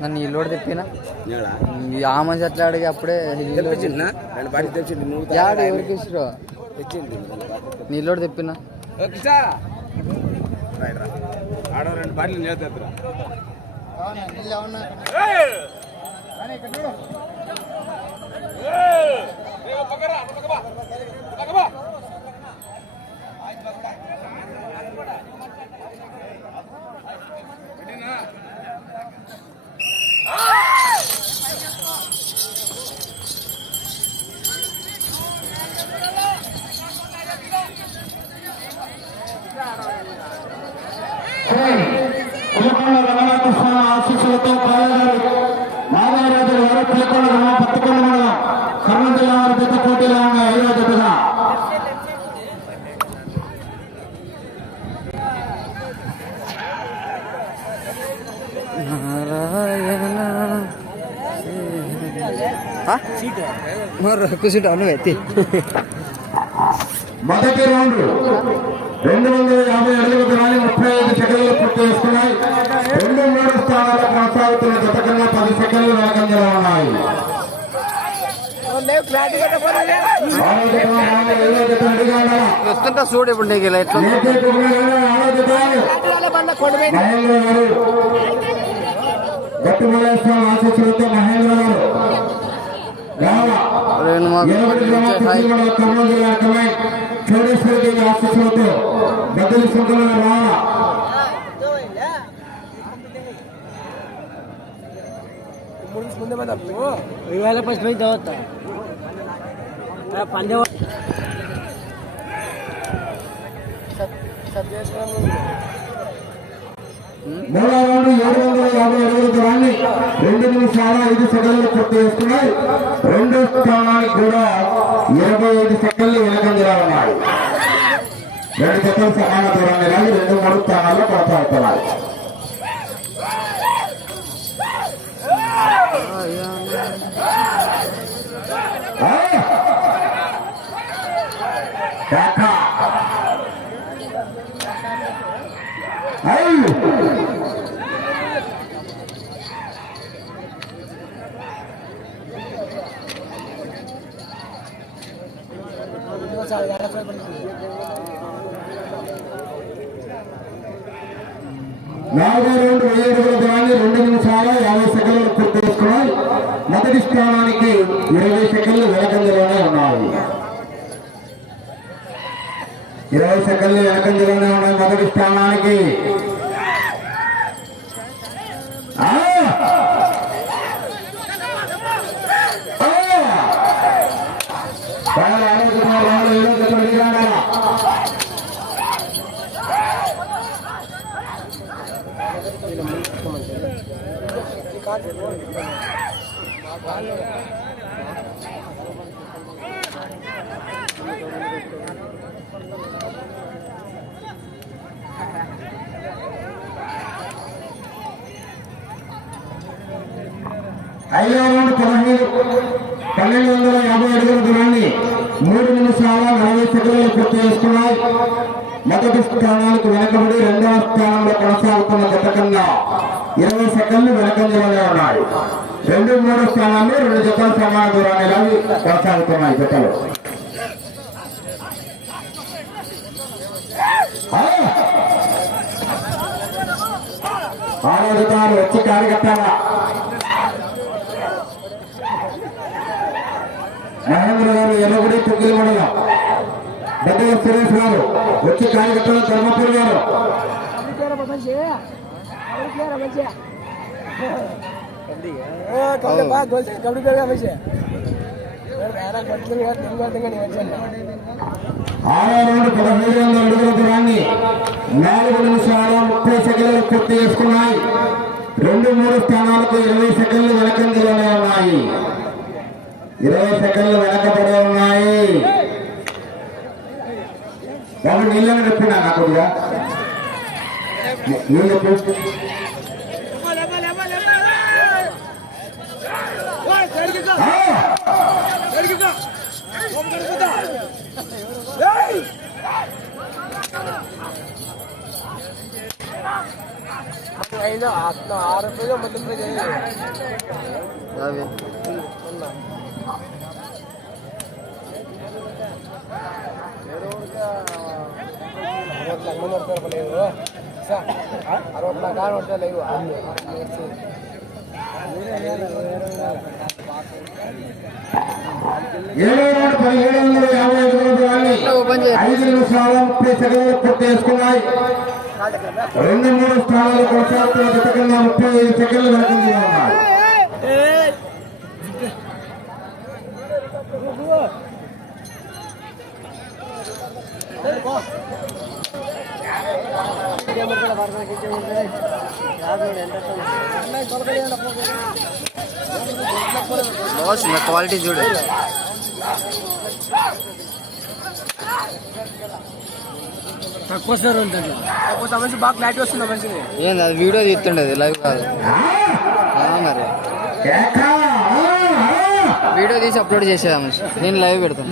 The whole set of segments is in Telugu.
నన్ను ఇల్లు కూడా తెప్పినా? ఈ ఆ మనిషి అట్లా అడిగి అప్పుడే యాడు ఎవరికి ఇష్టం నీళ్ళు కూడా తెప్పినా? రెండు బాటిల్ తెత్తురా పులికొండ రమణకృష్ణ ఆశీస్సులతో పాల్గొని మాధవరాజు వారు పులికొండ రమ పత్తికొండ మండలం కర్నూలు జిల్లా వారి పెద్ద పోటీలో ఉన్న ఐదో జట్టుగా నువ్వు మొదటి రౌండ్ రెండు వందల యాభై అడుగుల దూరాన్ని ముప్పై ఐదు సెకండ్లు పూర్తి చేసుకున్నాయి రెండు మూడు స్థానాల్లో కొనసాగుతున్న జత కన్నా పది సెకండ్లు వెనకంజలో ఉన్నాయి? వస్తుంటా చూడు ఇప్పుడు నీకు ఇలా ఎట్లా గట్టి మల్లేశ్వరం ఆశీస్సులతో మహేంద్ర గారు. కర్నూలు జిల్లా కమాండ్ చౌడేశ్వరి దేవి ఆశీస్సులతో బద్దలి సుందర రావ ఇవాళ ఫస్ట్ పోయిన తర్వాత మూడో రౌండ్ ఏడు వందల యాభై అడుగుల దూరాన్ని రెండు నిమిషాల ఐదు సెకండ్లు పూర్తి చేసుకున్నాయి. రెండో స్థానానికి కూడా ఇరవై ఐదు సెకండ్లు వెనకంజలా ఉన్నాయి. రెండు జతలు సమాన దూరాన్ని రెండు మూడు స్థానాల్లో కొనసాగుతున్నాయి. నాలుగో రౌండ్ వెయ్యి అడుగుల దూరాన్ని రెండు నిమిషాల యాభై సెకండ్లు పూర్తి చేసుకున్నాయి. మొదటి స్థానానికి ఇరవై సెకండ్లు వెనకంజలోనే ఇరవై సెకండ్లు వెనకంజలోనే ఉన్నాయి మొదటి స్థానానికి ఆ! ఆ! రావాలి, ఆరో జత, రావాలి, ఏడో జత రెడీగా ఉండాలా? ఐదో రౌండ్ పదహైదు పన్నెండు వందల యాభై అడుగుల దూరాన్ని మూడు నిమిషాల నలభై సెకండ్లు పూర్తి చేసుకున్నాయి. మొదటి స్థానానికి వెనకబడి రెండవ స్థానంలో కొనసాగుతున్న గత కన్నా ఇరవై సెకండ్లు వెనకంజలోనే ఉన్నాయి. రెండు మూడు స్థానాల్లో రెండు జతల సమాన దూరాన్ని కొనసాగుతున్నాయి జతలు. ఆ! వచ్చి కార్యకర్తగా. మహేంద్ర గారు ఎర్రగుడి తొగ్గిల మండలం. పెద్దల సురేష్ గారు వచ్చి కార్యకర్తలు ధర్మపూర్ గారు. కబడ్డీ పేరు మంచి ఆరో రౌండ్ పదహైదు వందల అడుగుల దూరాన్ని నాలుగు నిమిషాలు ముప్పై సెకండ్లు పూర్తి చేసుకున్నాయి. రెండు మూడు స్థానాలకు ఇరవై సెకండ్లు వెనకంజలోనే ఉన్నాయి. ఇరవై సెకండ్లు వెనకబడి ఉన్నాయి. బాబు నీళ్ళని చెప్పినా నాకు కొద్దిగా? నీళ్ళు చెప్పు. ఆ! అన్న అట్లా ఆరు రూపాయలు మొత్తం రూపాయలు అవి అరవై లక్షలు పడతారు లేవు అరవై లక్షలు పడతారు లేవు ఏడో రౌండ్ పదిహేడు వందల యాభై ఐదు దూరాన్ని ఓపెన్ చేయి. ఐదు నిమిషాల పూర్తి చేసుకున్నాయి రెండు మూడు స్థానాలు కొనసాగుతున్న జత కింద ముప్పై ఐదు సెకండ్లు వెనకంగా క్వాలిటీ చూడండి తక్కువ సార్ ఉంటుంది. తక్కువ మంచి బాగా క్లారిటీ వస్తుంది మంచిది ఏంది అది వీడియో తీస్తుండేది లైవ్ కాదు. ఆ, మరి! వీడియో తీసి అప్లోడ్ చేసేదా మనిషి. నేను లైవ్ పెడతాను.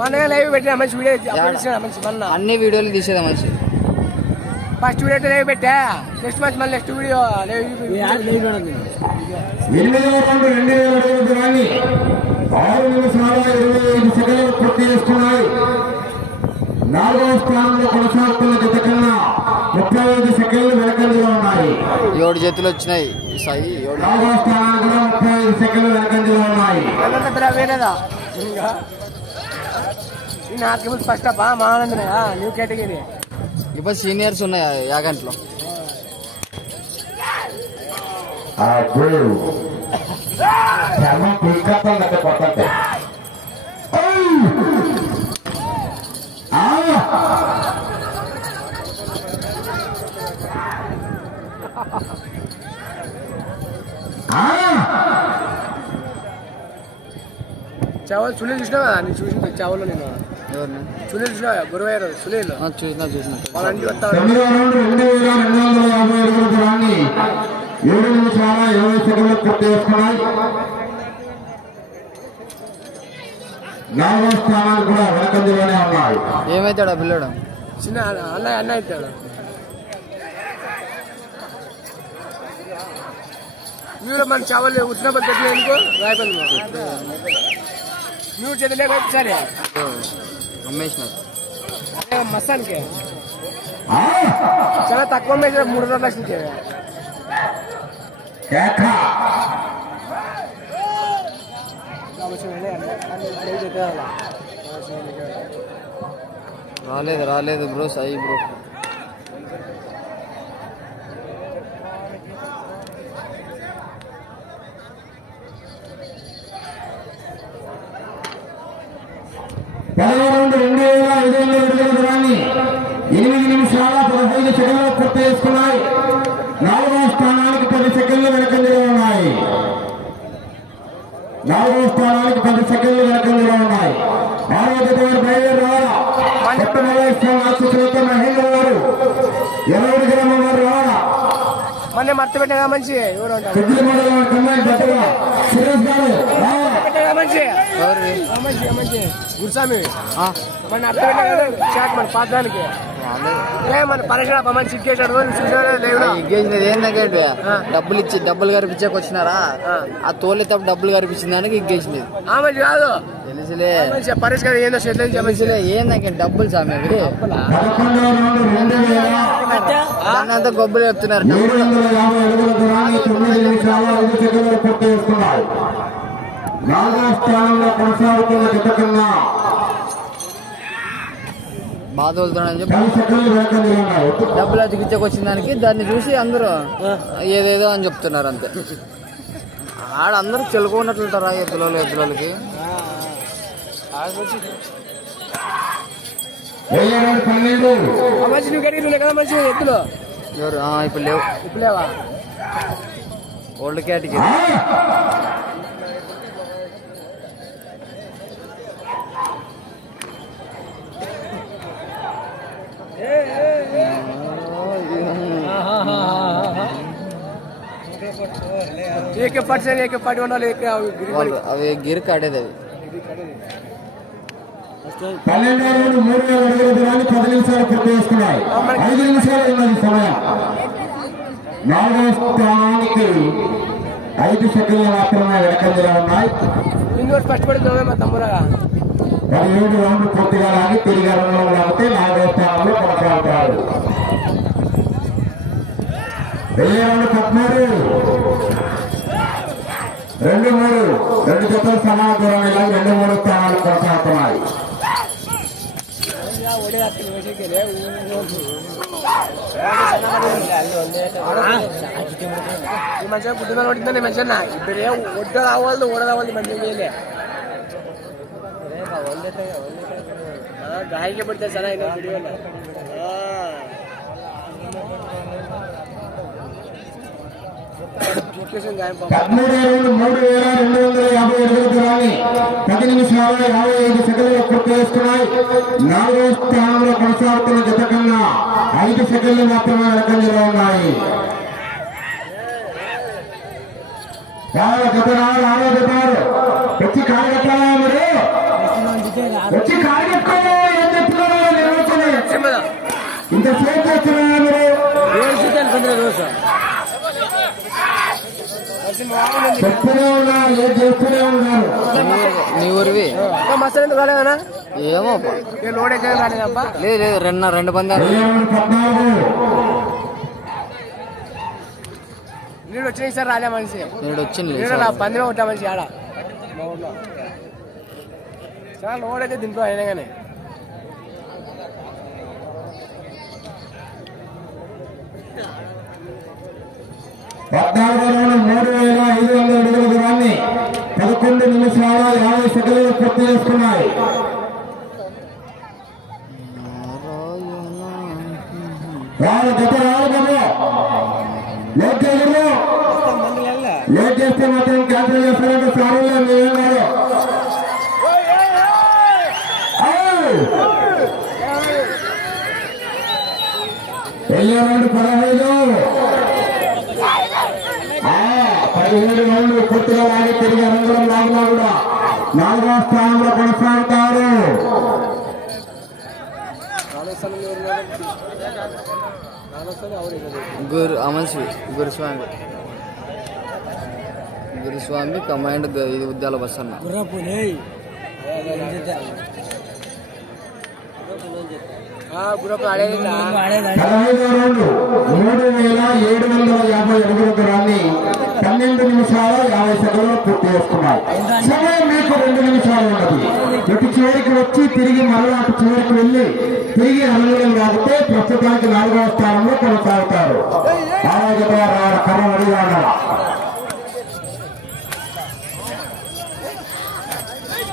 మన లైవ్ పెట్టిన మంచి వీడియో అప్లోడ్ చేసిన మంచి మన అన్ని వీడియోలు తీసేదా మనిషి. ఫస్ట్ వీడియో లైవ్ పెట్టా. నెక్స్ట్ మంత్ మళ్ళీ నెక్స్ట్ వీడియో లైవ్ ఎనిమిదవ రౌండ్ రెండు వేల అడుగుల దూరాన్ని ఆరు నిమిషాల ఇరవై ఐదు సెకండ్లు పూర్తి చేసుకున్నాయి. నాలుగవ స్థానంలో కొనసాగుతున్న జత కన్నా ముప్పై ఐదు సెకండ్లు వెనకంజలో ఉన్నాయి. ఏడు చేతులు వచ్చినాయి. సాయి ఏడు. నాలుగవ స్థానానికి కూడా ముప్పై ఐదు సెకండ్లు వెనకంజలో ఉన్నాయి. అందరితో పెద్ద వేరేదా ఇంకా? నాకు ముందు ఫస్ట్ అప్ప మా ఆనందనే న్యూ కేటగిరీ. ఇప్పుడు సీనియర్స్ ఉన్నాయి ఆ యాగంట్లో అబ్బో. చర్మం పీకేస్తాం దగ్గర! ఆ! చావల్ సునీల్ చూసినావు నేను చూసిన చావల్లో నేను సునీల్ చూసినా గురువయ్యారు సునీల్ ఆ, చూసినా చూసినా వాళ్ళ ఇంటికి వస్తాడు ఏడు నిమిషాల ఇరవై సెకండ్లు పూర్తి చేసుకున్నాయి. నాలుగవ స్థానాలు కూడా వెనకంజలోనే ఉన్నాయి. ఏమైతాడు పిల్లడు? చిన్న అన్న అన్న అవుతాడు. మీరు మన చావల్ ఉచ్చినప్పుడు పెట్టిన ఎందుకు? రాయపల్లి నువ్వు చదివలే సరే. మస్తానికి. ఆ! చాలా తక్కువ మీద మూడున్నర లక్షలు ఇచ్చేది రాలేదు రాలేదు బ్రో సాయి బ్రో. పదవ రౌండ్ రెండు వేల ఐదు వందల అడుగుల దూరాన్ని ఎనిమిది నిమిషాల పదహైదు సెకండ్లు పూర్తి చేసుకున్నాయి. నాలుగవ స్థానానికి పది సెకండ్లు వెనకంజలో ఉన్నాయి. నాలుగవ స్థానానికి పది సెకండ్లు వెనకంజలో ఉన్నాయి. వారు బయలుదేరి రావాలా కొత్త మహేంద్ర గారు. గ్రామం వారు రావాలా మొన్న మర్త పెట్టగా గురుస్వామి. ఆ, మన అర్థ మన రాలేదు ఏ మన ఇగ్గేసినది ఏంటంటే డబ్బులు ఇచ్చి డబ్బులు కనిపించాక వచ్చినారా ఆ. తోలే తప్ప డబ్బులు కనిపించిన దానికి ఇగ్గేసినది కాదు. తెలుసులే. మంచి పరేష్ గారు ఏందో తెలుసులే ఏందంటే డబ్బులు సామి అవి పదకొండవ రౌండ్ రెండు వేల దాన్ని అంతా గొప్పలు చెప్తున్నారు డబ్బులు. యాభై అడుగుల దూరాన్ని తొమ్మిది నిమిషాల ఐదు సెకండ్లు పూర్తి చేసుకున్నాయి నాలుగవ స్థానంలో కొనసాగుతున్న జత కన్నా బాధ వదులుతున్నాడని చెప్పి డబ్బులు అతికిచ్చాక వచ్చిన దానికి దాన్ని చూసి అందరూ ఏదేదో అని చెప్తున్నారు అంతే. ఆడ అందరూ చెలుకున్నట్లుంటారా పన్నెండు. ఆ మంచి నువ్వు కదా మంచి ఎత్తులు. ఎవరు? ఆ, ఇప్పుడు లేవు. ఇప్పుడు లేవా? ఓల్డ్ కేటగిరీ ఆ! ఏకే పర్సెంట్ ఏకే పడి ఉండాలి ఏకే వాళ్ళు అవి గిరికి ఆడేది అవి. పన్నెండవ రౌండ్ మూడు వేల అడుగుల దూరాన్ని పది నిమిషాలు పూర్తి చేసుకున్నాయి. ఐదు నిమిషాలు ఉన్నది సమయం. నాలుగవ స్థానానికి ఐదు సెకండ్లు మాత్రమే వెనకంజలో ఉన్నాయి. ఫస్ట్ పడుతుంది మా తమ్ముడగా పదిహేడు రౌండ్లు పూర్తిగా లాగి తిరిగి రంగంలో లాగితే నాలుగవ స్థానంలో కొనసాగుతారు వెయ్యి రౌండ్ పదమూడు రెండు మూడు రెండు జతలు సమాన దూరం లాగి రెండు మూడు స్థానాలు కొనసాగుతున్నాయి ఒడే అత్తలు వేసేకెళ్ళే ఈ మంచిగా పుట్టిన పడుతుందని మంచిగా ఇప్పుడు ఏ ఒడ్డ రావాలి ఓడ రావాలి మంచిగా చేయలే గాయకి పడితే సరే ఆయన మూడు వేల రెండు వందల యాభై అడుగుల దూరాన్ని పది నిమిషాల యాభై ఐదు సెకండ్లు పూర్తి చేసుకున్నాయి నాలుగవ స్థానంలో కొనసాగుతున్న జత కన్నా ఐదు సెకండ్లు మాత్రమే వెనకంజలో ఉన్నాయి రావాలి జత రావాలి రావాలి జత వచ్చి కాలు కట్టాలా వచ్చి కాలు కట్టుకోవాలి ఏం చెప్తున్నారో నిర్వచనం. చెప్పదా? ఇంతసేపు చేస్తున్నారా మీరు? చెప్తూనే ఉన్నారు ఏం చేస్తూనే ఉన్నారు? నీ ఊరివి? మస్తు ఎందుకు ఏమో లోడ్ లేదు లేదు రెండు రెండు పందాలు నీడు సార్ రాలే మనిషి. నేడు వచ్చింది పందిలో ఉంటా మనిషి ఆడ. చాలా లోడ్ అయితే దీంట్లో అయినా కానీ పద్నాలుగు మూడు వేల ఐదు వందల అడుగుల దూరాన్ని పదకొండు నిమిషాల యాభై సెకండ్లు పూర్తి చేసుకున్నాయి. రాదు గత బాబు లేట్ చేయరు లేట్ చేస్తే మాత్రం క్యాన్సిల్ చేస్తారంటే సారీలో మీరేం కాదు రెండు పదహైదు. ఆ, పదిహేడు రౌండ్లు పూర్తిగా లాగి తిరిగి అనంతరం లాగినా కూడా. నాలుగవ స్థానంలో కొనసాగుతారు. గురు అమన్సి గురుస్వామి గురుస్వామి కమాండ్ ఇది ఉద్యాల బస్ అన్న. పదహైదో రౌండ్ మూడు వేల ఏడు వందల యాభై అడుగుల దూరాన్ని పన్నెండు నిమిషాల యాభై సెకండ్లు పూర్తి చేసుకున్నారు సమయం మీకు రెండు నిమిషాలు ఉన్నది. ఇటు చివరికి వచ్చి తిరిగి మరలా అటు చివరికి వెళ్ళి తిరిగి అనుగుణం రాకపోతే ప్రస్తుతానికి నాలుగవ స్థానంలో కొనసాగుతారు. ఆరోగ్య ద్వారా కర్మ అడిగాడు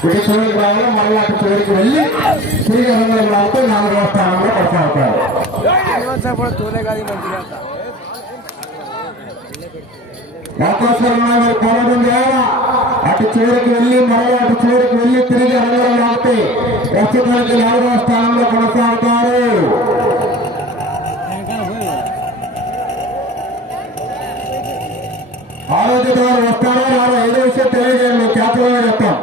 ఇటు చివరికి రావడం మరలా అటు చివరికి వెళ్ళి తిరిగి అనుగుణం లాగితే నాలుగవ స్థానంలో కొనసాగుతారు కూడా తోలే కాదు మంచిగా రాకేశ్వరరావు పోరాటం చేయాలా అటు చివరికి వెళ్ళి మరో అటు చివరికి వెళ్ళి తిరిగి అందరం లాగితే ప్రస్తుతానికి నాలుగవ స్థానంలో కొనసాగుతారు ఆరోగ్య ద్వారా వస్తారో రారో? ఏదో విషయం తెలియజేయండి. క్యాప్లో చెప్తాం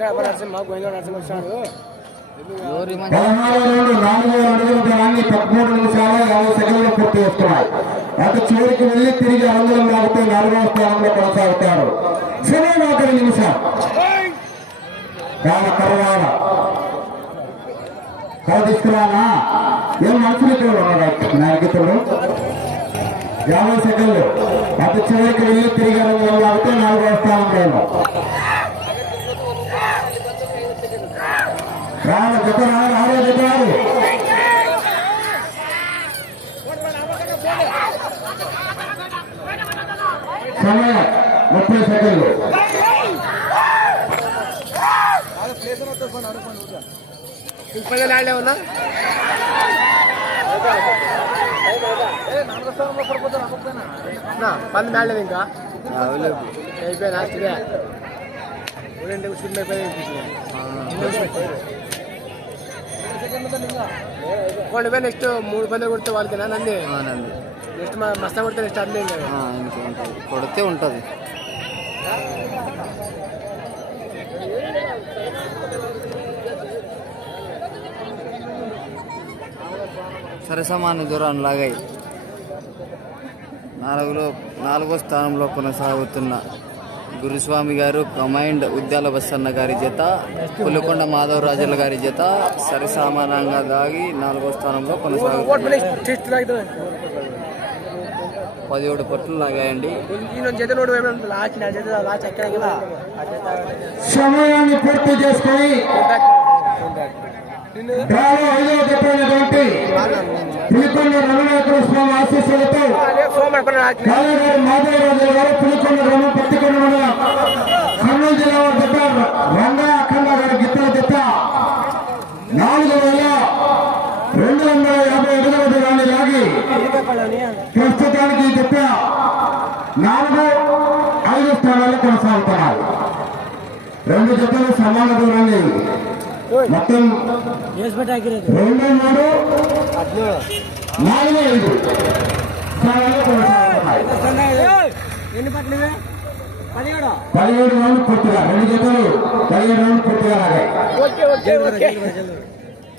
వచ్చాడు నరసింహ గోవింద నాలుగు అడుగుల దూరాన్ని పదమూడు నిమిషాల యాభై సెకండ్లు పూర్తి చేస్తున్నాయి. అటు చివరికి వెళ్ళి తిరిగి అందరం లాగితే నాలుగవ స్థానంలో కొనసాగుతారు. సమయం ఒకటి నిమిషం. దాని తర్వాత కథ తీసుకురానా? ఏం ఉన్నాడు నాయకుడు యాభై సెకండ్లు. అటు చివరికి వెళ్ళి తిరిగి రంగంలో లాగితే నాలుగవ స్థానంలో రాను జత రాను రాను జత రాను సమయం ముప్పై సెకండ్లు. ముప్పై ఆడలే ఉన్నా పంది ఆడలేదు ఇంకా అయిపోయి లాస్ట్ ఇదే ఊరంటే షూట్ కొన్ని పోయి నెక్స్ట్ మూడు పందులు కొడితే వాళ్ళకేనా నంది. అవునండి నెక్స్ట్ మస్తా కొడితే నెక్స్ట్ అన్నీ ఆ, ఇంకే ఉంటుంది కొడితే ఉంటుంది. సరే సమాన దూరం లాగాయి. నాలుగులో నాలుగో స్థానంలో కొనసాగుతున్న గురుస్వామి గారు కమైండ్ ఉద్యాల బస్సన్న గారి జత పులికొండ మాధవరాజుల గారి జత సరిసమానంగా దాగి నాలుగో స్థానంలో కొనసాగుతుంది. పదిహేడు పట్లు లాగాయండి. సమయాన్ని పూర్తి చేసుకొని డ్రాలో ఐదవ చెప్పినటువంటి పులికొండ రమణాకర స్వామి ఆశీస్సులతో కాళగారి మాధవరాజు గారు పులికొండ గ్రామం పత్తికొండ కర్నూలు జిల్లా వారి జత రంగా అఖండ గారి గిత్తల జత నాలుగు వేల రెండు వందల యాభై అడుగుల దూరాన్ని లాగి ప్రస్తుతానికి ఈ జత నాలుగు ఐదు స్థానాలు కొనసాగుతున్నాయి. రెండు జతలు సమాన దూరాన్ని మొత్తం రెండు మూడు నాలుగు ఐదు. పదిహేడు. రౌండ్లు పూర్తిగా. రెండు జతలు. పదిహేడు రౌండ్లు పూర్తిగా